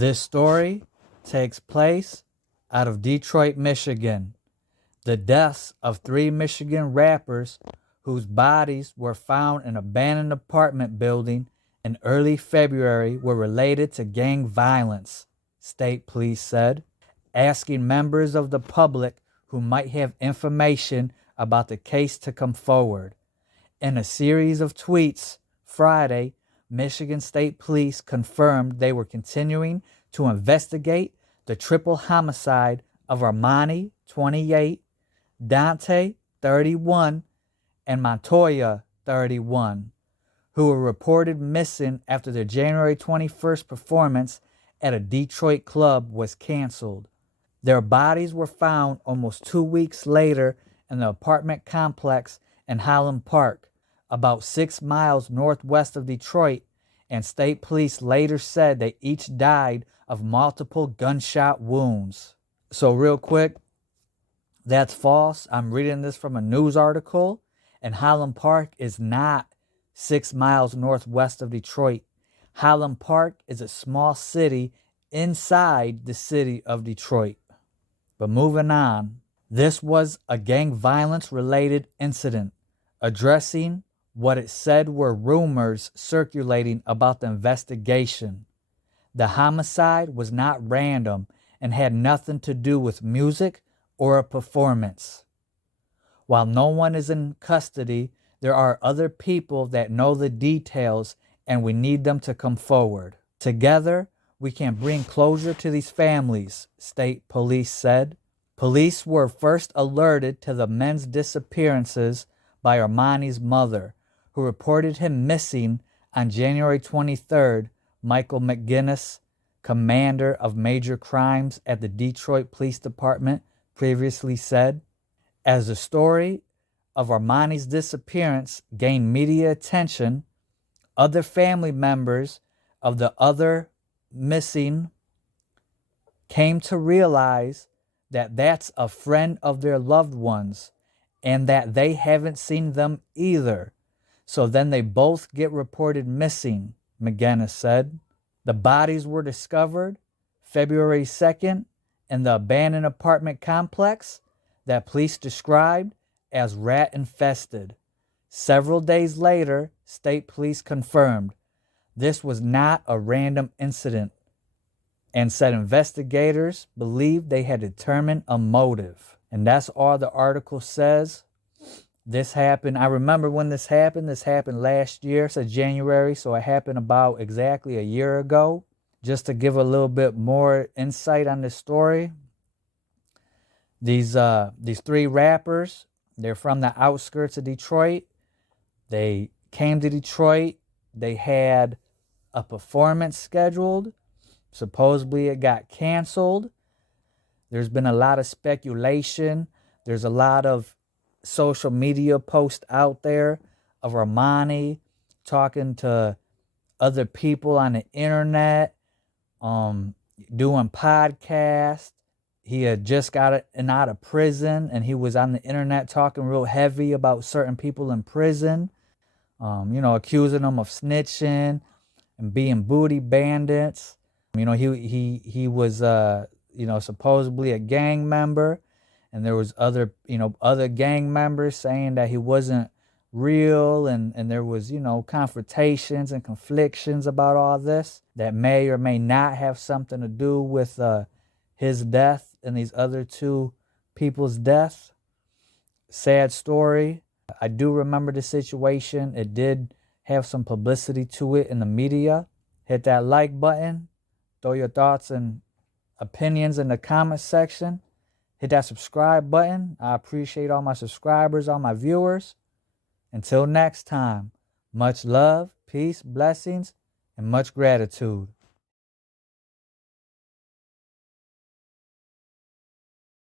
This story takes place out of Detroit, Michigan. The deaths of 3 Michigan rappers whose bodies were found in an abandoned apartment building in early February were related to gang violence, state police said, asking members of the public who might have information about the case to come forward. In a series of tweets Friday, Michigan State Police confirmed they were continuing to investigate the triple homicide of Armani, 28, Dante, 31, and Montoya, 31, who were reported missing after their January 21st performance at a Detroit club was canceled. Their bodies were found almost 2 weeks later in the apartment complex in Highland Park, about 6 miles northwest of Detroit, and state police later said they each died of multiple gunshot wounds. So real quick, that's false. I'm reading this from a news article, and Highland Park is not 6 miles northwest of Detroit. Highland Park is a small city inside the city of Detroit. But moving on, this was a gang violence related incident addressing what it said were rumors circulating about the investigation. The homicide was not random and had nothing to do with music or a performance. While no one is in custody, there are other people that know the details and we need them to come forward. Together, we can bring closure to these families, state police said. Police were first alerted to the men's disappearances by Armani's mother, who reported him missing on January 23rd, Michael McGinnis, commander of major crimes at the Detroit Police Department, previously said. As the story of Armani's disappearance gained media attention, other family members of the other missing came to realize that that's a friend of their loved ones and that they haven't seen them either. So then they both get reported missing, McGinnis said. The bodies were discovered February 2nd in the abandoned apartment complex that police described as rat infested. Several days later, state police confirmed this was not a random incident and said investigators believed they had determined a motive. And that's all the article says. This happened, I remember when this happened last year, so January, so it happened about exactly a year ago. Just to give a little bit more insight on this story, these 3 rappers, they're from the outskirts of Detroit. They came to Detroit. They had a performance scheduled. Supposedly it got canceled. There's been a lot of speculation. There's a lot of social media posts out there of Armani talking to other people on the internet, doing podcasts. He had just got out of prison and he was on the internet talking real heavy about certain people in prison, accusing them of snitching and being booty bandits. He was supposedly a gang member, and there was other gang members saying that he wasn't real, and there was confrontations and conflictions about all this that may or may not have something to do with his death and these other 2 people's death. Sad story. I do remember the situation. It did have some publicity to it in the media. Hit that like button. Throw your thoughts and opinions in the comment section. Hit that subscribe button. I appreciate all my subscribers, all my viewers. Until next time, much love, peace, blessings, and much gratitude.